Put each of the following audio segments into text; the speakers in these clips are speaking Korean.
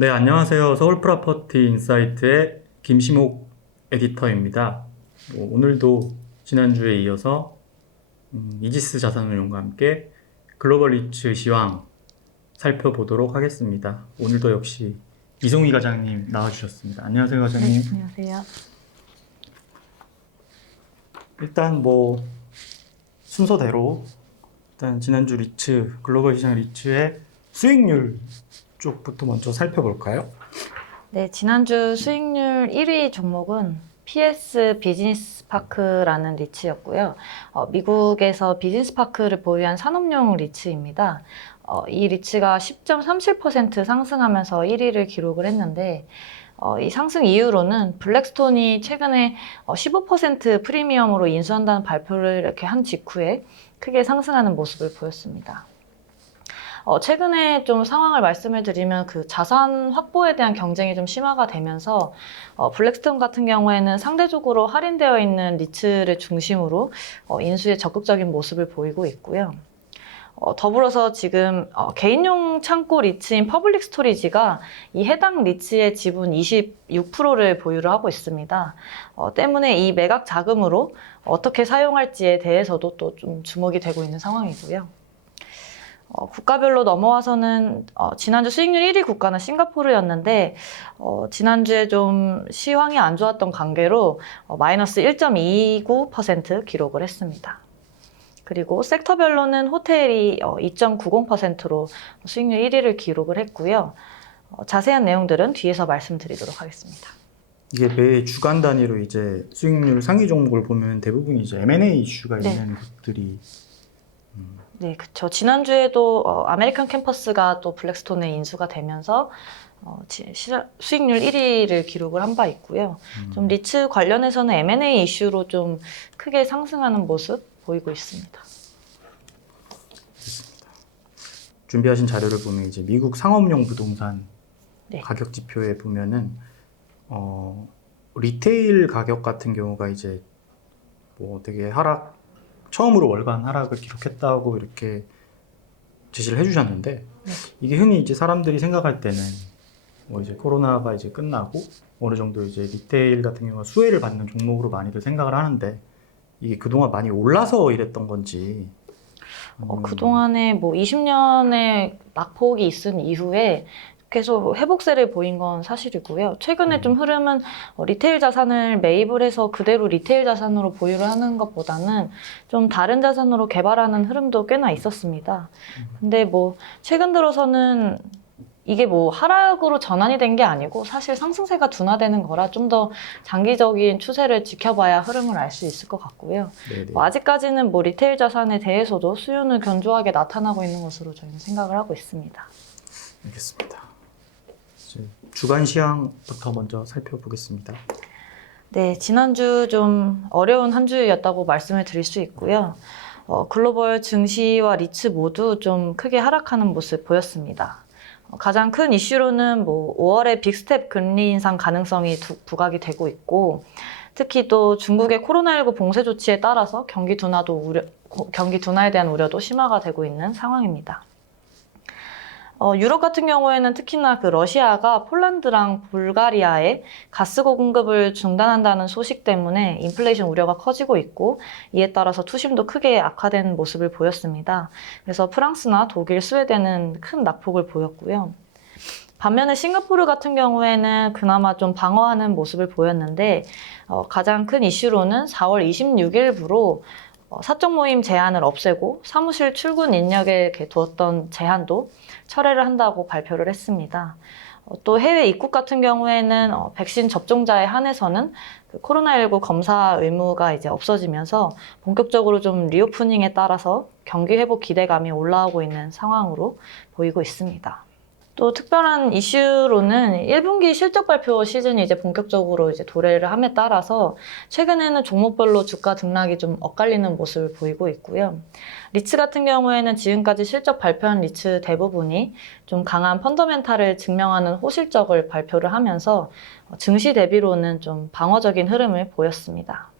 네, 안녕하세요. 서울 프로퍼티 인사이트의 김시목 에디터입니다. 오늘도 지난주에 이어서 이지스 자산운용과 함께 글로벌 리츠 시황 살펴보도록 하겠습니다. 오늘도 역시 이송희 과장님 나와주셨습니다. 안녕하세요, 과장님. 네, 안녕하세요. 일단 순서대로 일단 지난주 리츠, 글로벌 시장 리츠의 수익률 쪽부터 먼저 살펴볼까요? 네, 지난주 수익률 1위 종목은 PS 비즈니스 파크라는 리츠였고요. 미국에서 비즈니스 파크를 보유한 산업용 리츠입니다. 이 리츠가 10.37% 상승하면서 1위를 기록을 했는데, 이 상승 이유로는 블랙스톤이 최근에 15% 프리미엄으로 인수한다는 발표를 이렇게 한 직후에 크게 상승하는 모습을 보였습니다. 최근에 좀 상황을 말씀을 드리면 그 자산 확보에 대한 경쟁이 좀 심화가 되면서 블랙스톤 같은 경우에는 상대적으로 할인되어 있는 리츠를 중심으로 인수에 적극적인 모습을 보이고 있고요. 더불어서 지금 개인용 창고 리츠인 퍼블릭 스토리지가 이 해당 리츠의 지분 26%를 보유를 하고 있습니다. 때문에 이 매각 자금으로 어떻게 사용할지에 대해서도 또 좀 주목이 되고 있는 상황이고요. 국가별로 넘어와서는 지난주 수익률 1위 국가는 싱가포르였는데 지난주에 좀 시황이 안 좋았던 관계로 마이너스 1.29% 기록을 했습니다. 그리고 섹터별로는 호텔이 2.90%로 수익률 1위를 기록을 했고요. 자세한 내용들은 뒤에서 말씀드리도록 하겠습니다. 이게 매 주간 단위로 이제 수익률 상위 종목을 보면 대부분 이제 M&A 이슈가 있는 곳들이 네, 그렇죠. 지난주에도 아메리칸 캠퍼스가 또 블랙스톤에 인수가 되면서 수익률 1위를 기록을 한 바 있고요. 좀 리츠 관련해서는 M&A 이슈로 좀 크게 상승하는 모습 보이고 있습니다. 준비하신 자료를 보면 이제 미국 상업용 부동산 네. 가격 지표에 보면은 리테일 가격 같은 경우가 이제 되게 처음으로 월간 하락을 기록했다고 이렇게 제시를 해주셨는데 이게 흔히 이제 사람들이 생각할 때는 이제 코로나가 이제 끝나고 어느 정도 이제 리테일 같은 경우가 수혜를 받는 종목으로 많이들 생각을 하는데 이게 그동안 많이 올라서 이랬던 건지 그동안에 20년의 낙폭이 있은 이후에 계속 회복세를 보인 건 사실이고요. 최근에 좀 흐름은 리테일 자산을 매입을 해서 그대로 리테일 자산으로 보유를 하는 것보다는 좀 다른 자산으로 개발하는 흐름도 꽤나 있었습니다. 근데 최근 들어서는 이게 하락으로 전환이 된 게 아니고 사실 상승세가 둔화되는 거라 좀 더 장기적인 추세를 지켜봐야 흐름을 알 수 있을 것 같고요. 아직까지는 리테일 자산에 대해서도 수요는 견조하게 나타나고 있는 것으로 저희는 생각을 하고 있습니다. 알겠습니다. 주간 시황부터 먼저 살펴보겠습니다. 네, 지난주 좀 어려운 한 주였다고 말씀을 드릴 수 있고요. 글로벌 증시와 리츠 모두 좀 크게 하락하는 모습 보였습니다. 가장 큰 이슈로는 5월에 빅스텝 금리 인상 가능성이 부각이 되고 있고, 특히 또 중국의 코로나19 봉쇄 조치에 따라서 경기 둔화에 대한 우려도 심화가 되고 있는 상황입니다. 유럽 같은 경우에는 특히나 러시아가 폴란드랑 불가리아에 가스 공급을 중단한다는 소식 때문에 인플레이션 우려가 커지고 있고 이에 따라서 투심도 크게 악화된 모습을 보였습니다. 그래서 프랑스나 독일, 스웨덴은 큰 낙폭을 보였고요. 반면에 싱가포르 같은 경우에는 그나마 좀 방어하는 모습을 보였는데 가장 큰 이슈로는 4월 26일부로 사적 모임 제한을 없애고 사무실 출근 인력에 두었던 제한도 철회를 한다고 발표를 했습니다. 또 해외 입국 같은 경우에는 백신 접종자에 한해서는 코로나19 검사 의무가 이제 없어지면서 본격적으로 좀 리오프닝에 따라서 경기 회복 기대감이 올라오고 있는 상황으로 보이고 있습니다. 또 특별한 이슈로는 1분기 실적 발표 시즌이 이제 본격적으로 이제 도래를 함에 따라서 최근에는 종목별로 주가 등락이 좀 엇갈리는 모습을 보이고 있고요. 리츠 같은 경우에는 지금까지 실적 발표한 리츠 대부분이 좀 강한 펀더멘탈을 증명하는 호실적을 발표를 하면서 증시 대비로는 좀 방어적인 흐름을 보였습니다.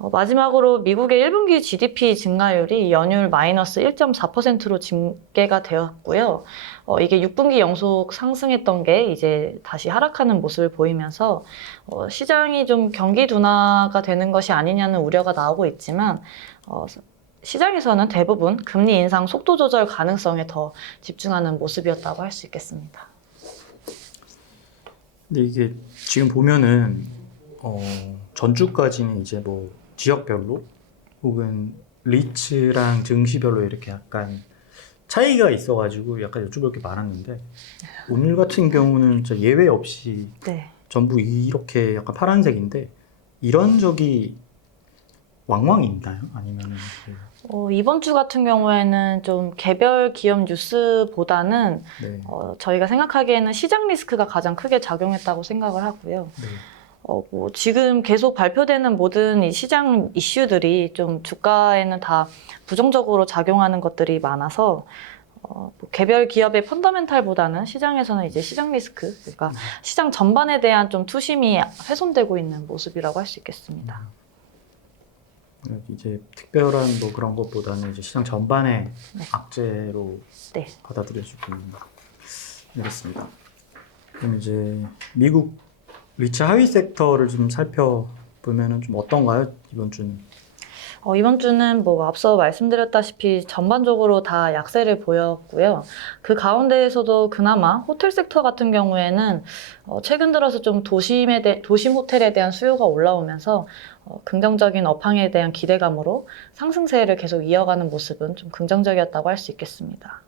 마지막으로 미국의 1분기 GDP 증가율이 연율 마이너스 1.4%로 집계가 되었고요. 이게 6분기 연속 상승했던 게 이제 다시 하락하는 모습을 보이면서 시장이 좀 경기 둔화가 되는 것이 아니냐는 우려가 나오고 있지만 시장에서는 대부분 금리 인상 속도 조절 가능성에 더 집중하는 모습이었다고 할 수 있겠습니다. 근데 이게 지금 보면은 전주까지는 이제 뭐 지역별로 혹은 리츠랑 증시별로 이렇게 약간 차이가 있어가지고 약간 여쭤볼 게 많았는데 오늘 같은 경우는 진짜 예외 없이 네. 전부 이렇게 약간 파란색인데 이런 적이 왕왕 있나요? 아니면은 이번 주 같은 경우에는 좀 개별 기업 뉴스보다는 네. 저희가 생각하기에는 시장 리스크가 가장 크게 작용했다고 생각을 하고요. 네. 뭐 지금 계속 발표되는 모든 이 시장 이슈들이 좀 주가에는 다 부정적으로 작용하는 것들이 많아서 뭐 개별 기업의 펀더멘탈보다는 시장에서는 이제 시장 리스크, 그러니까 시장 전반에 대한 좀 투심이 훼손되고 있는 모습이라고 할 수 있겠습니다. 이제 특별한 뭐 그런 것보다는 이제 시장 전반의 네. 악재로 네. 받아들여지고 있습니다. 그럼 이제 미국 리츠 하위 섹터를 좀 살펴보면은 좀 어떤가요? 이번 주는? 이번 주는 뭐 앞서 말씀드렸다시피 전반적으로 다 약세를 보였고요. 그 가운데에서도 그나마 호텔 섹터 같은 경우에는 최근 들어서 좀 도심 호텔에 대한 수요가 올라오면서 긍정적인 업황에 대한 기대감으로 상승세를 계속 이어가는 모습은 좀 긍정적이었다고 할 수 있겠습니다.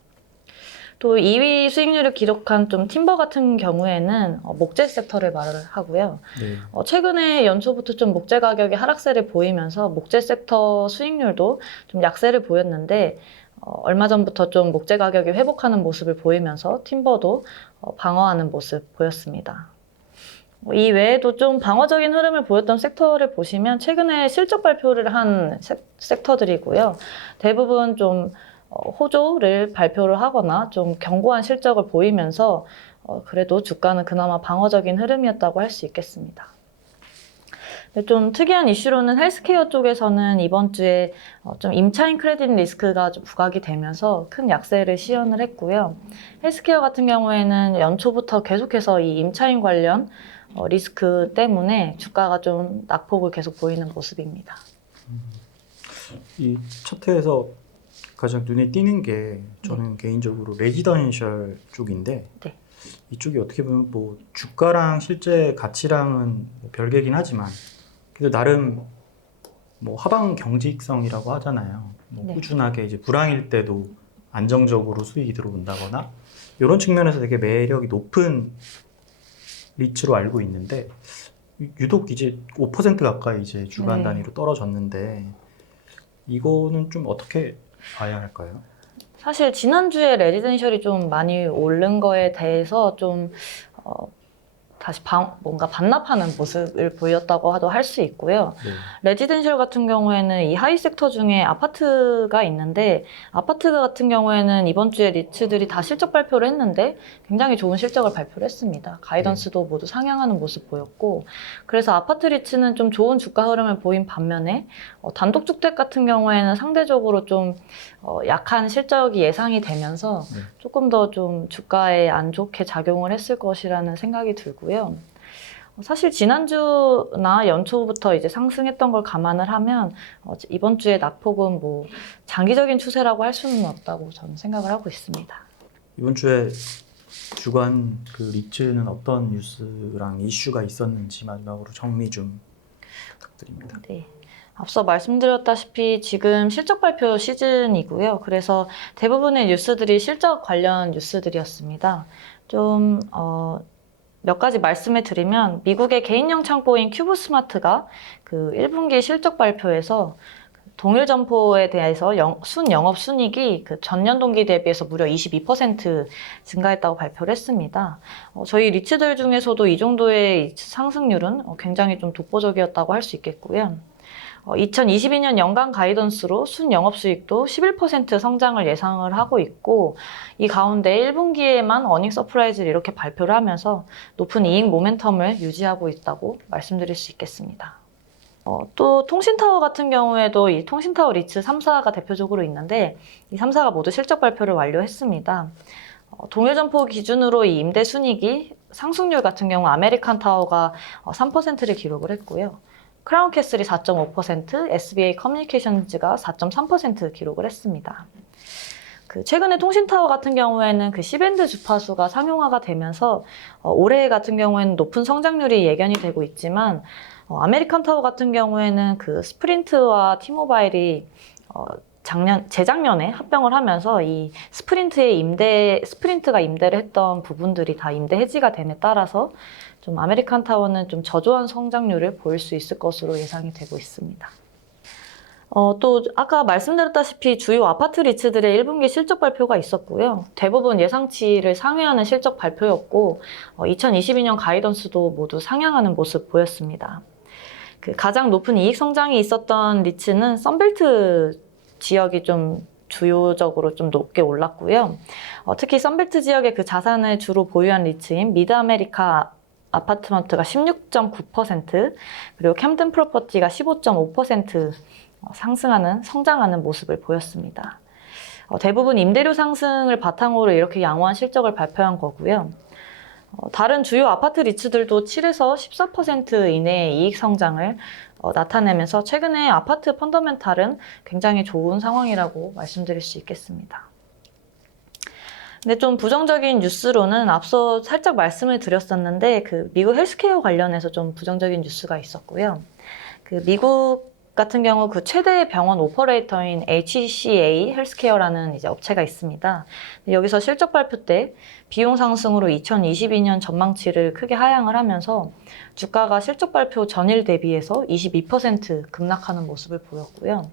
또 2위 수익률을 기록한 좀 팀버 같은 경우에는 목재 섹터를 말을 하고요. 네. 최근에 연초부터 좀 목재 가격이 하락세를 보이면서 목재 섹터 수익률도 좀 약세를 보였는데 얼마 전부터 좀 목재 가격이 회복하는 모습을 보이면서 팀버도 방어하는 모습 보였습니다. 이 외에도 좀 방어적인 흐름을 보였던 섹터를 보시면 최근에 실적 발표를 한 섹터들이고요. 대부분 좀 호조를 발표를 하거나 좀 견고한 실적을 보이면서 그래도 주가는 그나마 방어적인 흐름이었다고 할 수 있겠습니다. 좀 특이한 이슈로는 헬스케어 쪽에서는 이번 주에 좀 임차인 크레딧 리스크가 좀 부각이 되면서 큰 약세를 시현을 했고요. 헬스케어 같은 경우에는 연초부터 계속해서 이 임차인 관련 리스크 때문에 주가가 좀 낙폭을 계속 보이는 모습입니다. 이 차트에서 가장 눈에 띄는 게 저는 개인적으로 레지던셜 쪽인데 네. 이쪽이 어떻게 보면 뭐 주가랑 실제 가치랑은 뭐 별개긴 하지만 그래도 나름 뭐 하방 경직성이라고 하잖아요. 뭐 네. 꾸준하게 이제 불황일 때도 안정적으로 수익이 들어온다거나 이런 측면에서 되게 매력이 높은 리츠로 알고 있는데 유독 이제 5% 가까이 이제 주간 네. 단위로 떨어졌는데 이거는 좀 어떻게 봐야 할까요? 사실 지난주에 레지던셜이 좀 많이 오른 거에 대해서 좀 다시 뭔가 반납하는 모습을 보였다고 해도 할 수 있고요. 네. 레지던셜 같은 경우에는 이 하위 섹터 중에 아파트가 있는데 아파트 같은 경우에는 이번 주에 리츠들이 다 실적 발표를 했는데 굉장히 좋은 실적을 발표를 했습니다. 가이던스도 모두 상향하는 모습 보였고 그래서 아파트 리츠는 좀 좋은 주가 흐름을 보인 반면에 단독주택 같은 경우에는 상대적으로 좀 약한 실적이 예상이 되면서 네. 조금 더 좀 주가에 안 좋게 작용을 했을 것이라는 생각이 들고요. 사실 지난주나 연초부터 이제 상승했던 걸 감안을 하면 이번 주에 낙폭은 뭐 장기적인 추세라고 할 수는 없다고 저는 생각을 하고 있습니다. 이번 주에 주간 그 리츠는 어떤 뉴스랑 이슈가 있었는지 마지막으로 정리 좀 부탁드립니다. 네. 앞서 말씀드렸다시피 지금 실적 발표 시즌이고요. 그래서 대부분의 뉴스들이 실적 관련 뉴스들이었습니다. 좀 몇 가지 말씀을 드리면 미국의 개인용 창고인 큐브스마트가 그 1분기 실적 발표에서 동일 점포에 대해서 영업 순이익이 그 전년 동기 대비해서 무려 22% 증가했다고 발표를 했습니다. 저희 리츠들 중에서도 이 정도의 상승률은 굉장히 좀 독보적이었다고 할 수 있겠고요. 2022년 연간 가이던스로 순영업수익도 11% 성장을 예상을 하고 있고 이 가운데 1분기에만 어닝 서프라이즈를 이렇게 발표를 하면서 높은 이익 모멘텀을 유지하고 있다고 말씀드릴 수 있겠습니다. 또 통신타워 같은 경우에도 이 통신타워 리츠 3사가 대표적으로 있는데 이 3사가 모두 실적 발표를 완료했습니다. 동일점포 기준으로 이 임대 순이익이 상승률 같은 경우 아메리칸 타워가 3%를 기록을 했고요. 크라운 캐슬이 4.5%, SBA 커뮤니케이션즈가 4.3% 기록을 했습니다. 최근에 통신타워 같은 경우에는 C밴드 주파수가 상용화가 되면서 올해 같은 경우에는 높은 성장률이 예견이 되고 있지만 아메리칸 타워 같은 경우에는 스프린트와 티모바일이 재작년에 합병을 하면서 이 스프린트가 임대를 했던 부분들이 다 임대 해지가 됨에 따라서 좀 아메리칸 타워는 좀 저조한 성장률을 보일 수 있을 것으로 예상이 되고 있습니다. 또 아까 말씀드렸다시피 주요 아파트 리츠들의 1분기 실적 발표가 있었고요. 대부분 예상치를 상회하는 실적 발표였고 2022년 가이던스도 모두 상향하는 모습 보였습니다. 가장 높은 이익 성장이 있었던 리츠는 선벨트 지역이 좀 주요적으로 좀 높게 올랐고요. 특히 선벨트 지역의 자산을 주로 보유한 리츠인 미드 아메리카 아파트먼트가 16.9%, 그리고 캠든 프로퍼티가 15.5% 성장하는 모습을 보였습니다. 대부분 임대료 상승을 바탕으로 이렇게 양호한 실적을 발표한 거고요. 다른 주요 아파트 리츠들도 7에서 14% 이내의 이익 성장을 나타내면서 최근에 아파트 펀더멘탈은 굉장히 좋은 상황이라고 말씀드릴 수 있겠습니다. 근데 좀 부정적인 뉴스로는 앞서 살짝 말씀을 드렸었는데 미국 헬스케어 관련해서 좀 부정적인 뉴스가 있었고요. 미국 같은 경우 최대 병원 오퍼레이터인 HCA 헬스케어라는 업체가 있습니다. 여기서 실적 발표 때 비용 상승으로 2022년 전망치를 크게 하향을 하면서 주가가 실적 발표 전일 대비해서 22% 급락하는 모습을 보였고요.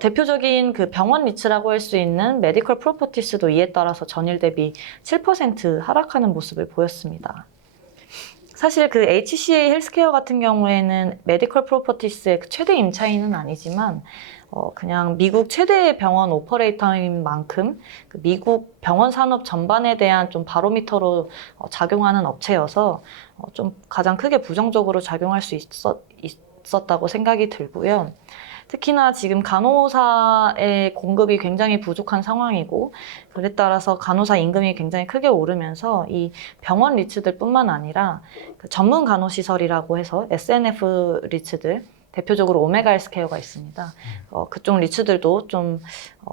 대표적인 병원 리츠라고 할 수 있는 메디컬 프로퍼티스도 이에 따라서 전일 대비 7% 하락하는 모습을 보였습니다. 사실 HCA 헬스케어 같은 경우에는 메디컬 프로퍼티스의 최대 임차인은 아니지만 그냥 미국 최대 병원 오퍼레이터인 만큼 미국 병원 산업 전반에 대한 좀 바로미터로 작용하는 업체여서 좀 가장 크게 부정적으로 작용할 수 있었다고 생각이 들고요. 특히나 지금 간호사의 공급이 굉장히 부족한 상황이고 그에 따라서 간호사 임금이 굉장히 크게 오르면서 이 병원 리츠들 뿐만 아니라 전문 간호시설이라고 해서 SNF 리츠들 대표적으로 오메가 헬스케어가 있습니다. 그쪽 리츠들도 좀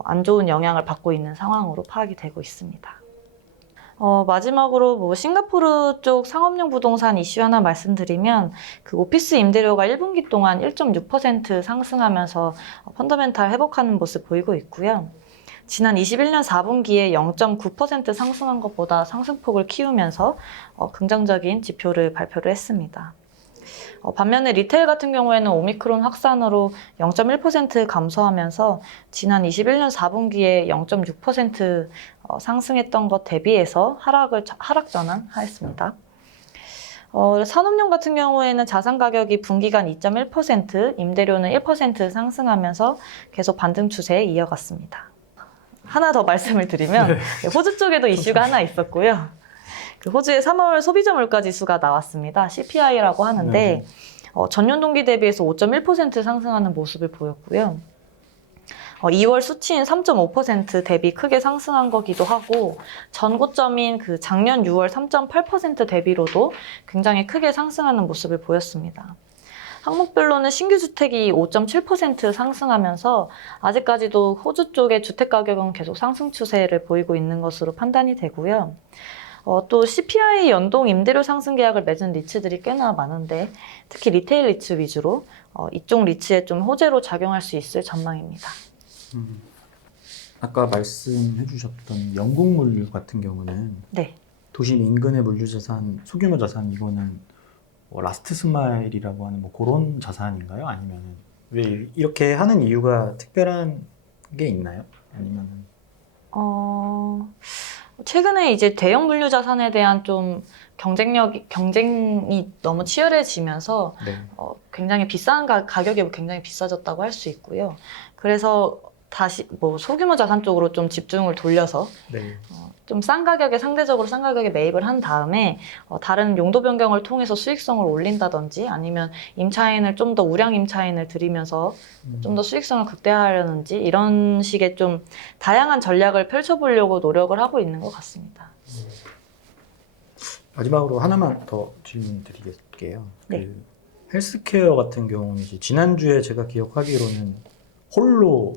안 좋은 영향을 받고 있는 상황으로 파악이 되고 있습니다. 마지막으로 싱가포르 쪽 상업용 부동산 이슈 하나 말씀드리면 오피스 임대료가 1분기 동안 1.6% 상승하면서 펀더멘탈 회복하는 모습 보이고 있고요. 지난 21년 4분기에 0.9% 상승한 것보다 상승폭을 키우면서 긍정적인 지표를 발표를 했습니다. 반면에 리테일 같은 경우에는 오미크론 확산으로 0.1% 감소하면서 지난 21년 4분기에 0.6% 상승했던 것 대비해서 하락 전환하였습니다. 산업용 같은 경우에는 자산 가격이 분기간 2.1%, 임대료는 1% 상승하면서 계속 반등 추세에 이어갔습니다. 하나 더 말씀을 드리면 호주 쪽에도 이슈가 하나 있었고요. 호주의 3월 소비자 물가 지수가 나왔습니다. CPI라고 하는데 전년 동기 대비해서 5.1% 상승하는 모습을 보였고요. 2월 수치인 3.5% 대비 크게 상승한 거기도 하고 전고점인 작년 6월 3.8% 대비로도 굉장히 크게 상승하는 모습을 보였습니다. 항목별로는 신규 주택이 5.7% 상승하면서 아직까지도 호주 쪽의 주택 가격은 계속 상승 추세를 보이고 있는 것으로 판단이 되고요. 또 CPI 연동 임대료 상승 계약을 맺은 리츠들이 꽤나 많은데 특히 리테일 리츠 위주로 이쪽 리츠에 좀 호재로 작용할 수 있을 전망입니다. 아까 말씀해 주셨던 영국 물류 같은 경우는 네. 도심 인근의 물류 자산, 소규모 자산 이거는 라스트 스마일이라고 하는 그런 자산인가요? 아니면 왜 이렇게 하는 이유가 특별한 게 있나요? 아니면 최근에 이제 대형 물류 자산에 대한 좀 경쟁이 너무 치열해지면서 네. 굉장히 비싼 가격이 굉장히 비싸졌다고 할 수 있고요. 그래서 다시 소규모 자산 쪽으로 좀 집중을 돌려서 네. 좀 싼 가격에 상대적으로 싼 가격에 매입을 한 다음에 다른 용도 변경을 통해서 수익성을 올린다든지 아니면 임차인을 좀 더 우량 임차인을 들이면서 좀 더 수익성을 극대화하려는지 이런 식의 좀 다양한 전략을 펼쳐보려고 노력을 하고 있는 것 같습니다. 마지막으로 하나만 더 질문 드리겠게요. 네. 그 헬스케어 같은 경우는 이제 지난주에 제가 기억하기로는 홀로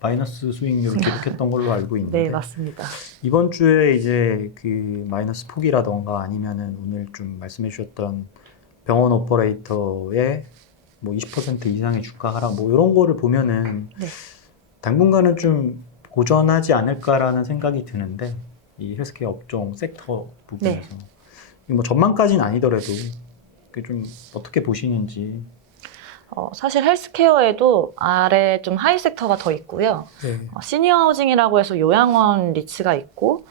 마이너스 수익률을 기록했던 걸로 알고 있는데 네, 맞습니다. 이번 주에 이제 그 마이너스 폭이라던가 아니면은 오늘 좀 말씀해 주셨던 병원 오퍼레이터의 뭐 20% 이상의 주가 하락 뭐 이런 거를 보면은 네. 당분간은 좀 보전하지 않을까라는 생각이 드는데 이 헬스케어 업종 섹터 부분에서 이게 뭐 전망까지는 아니더라도 그게 좀 어떻게 보시는지. 사실 헬스케어에도 아래 좀 하이 섹터가 더 있고요. 네. 시니어 하우징이라고 해서 요양원 리츠가 있고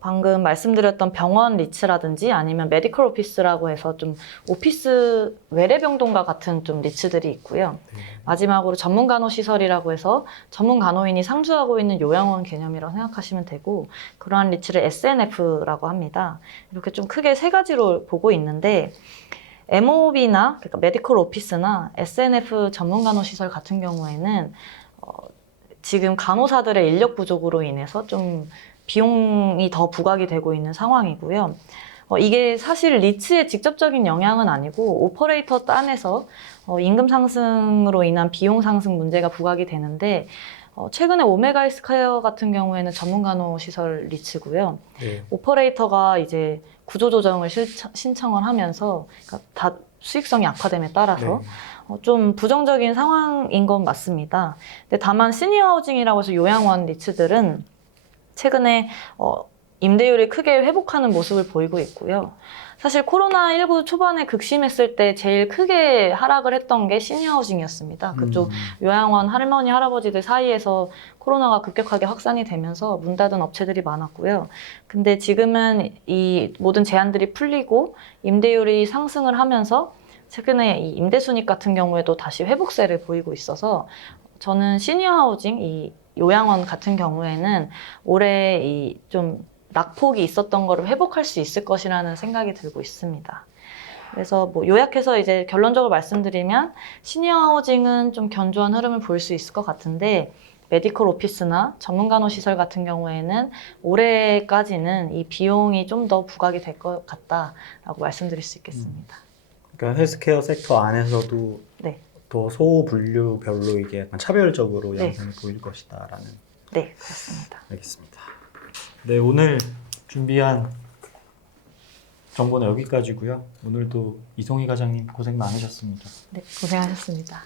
방금 말씀드렸던 병원 리츠라든지 아니면 메디컬 오피스라고 해서 좀 오피스 외래병동과 같은 좀 리츠들이 있고요. 네. 마지막으로 전문 간호 시설이라고 해서 전문 간호인이 상주하고 있는 요양원 개념이라고 생각하시면 되고 그러한 리츠를 SNF라고 합니다. 이렇게 좀 크게 세 가지로 보고 있는데 MOB나 그러니까 메디컬 오피스나 SNF 전문 간호 시설 같은 경우에는 지금 간호사들의 인력 부족으로 인해서 좀 비용이 더 부각이 되고 있는 상황이고요. 이게 사실 리츠의 직접적인 영향은 아니고 오퍼레이터 딴에서 임금 상승으로 인한 비용 상승 문제가 부각이 되는데 최근에 오메가 헬스케어 같은 경우에는 전문 간호 시설 리츠고요. 네. 오퍼레이터가 이제 구조조정을 신청을 하면서 그러니까 다 수익성이 악화됨에 따라서 네. 좀 부정적인 상황인 건 맞습니다. 근데 다만 시니어 하우징이라고 해서 요양원 리츠들은 최근에 임대율이 크게 회복하는 모습을 보이고 있고요. 사실 코로나19 초반에 극심했을 때 제일 크게 하락을 했던 게 시니어 하우징이었습니다. 그쪽 요양원 할머니, 할아버지들 사이에서 코로나가 급격하게 확산이 되면서 문 닫은 업체들이 많았고요. 근데 지금은 이 모든 제한들이 풀리고 임대율이 상승을 하면서 최근에 이 임대순이익 같은 경우에도 다시 회복세를 보이고 있어서 저는 시니어 하우징, 이 요양원 같은 경우에는 올해 이 좀 낙폭이 있었던 거를 회복할 수 있을 것이라는 생각이 들고 있습니다. 그래서 뭐 요약해서 이제 결론적으로 말씀드리면 시니어 하우징은 좀 견조한 흐름을 볼 수 있을 것 같은데 메디컬 오피스나 전문 간호 시설 같은 경우에는 올해까지는 이 비용이 좀 더 부각이 될 것 같다라고 말씀드릴 수 있겠습니다. 그러니까 헬스케어 섹터 안에서도 네. 더 소분류별로 이게 약간 차별적으로 네. 양상이 보일 것이다라는. 네, 그렇습니다. 알겠습니다. 네, 오늘 준비한 정보는 여기까지고요. 오늘도 이송희 과장님 고생 많으셨습니다. 네, 고생하셨습니다.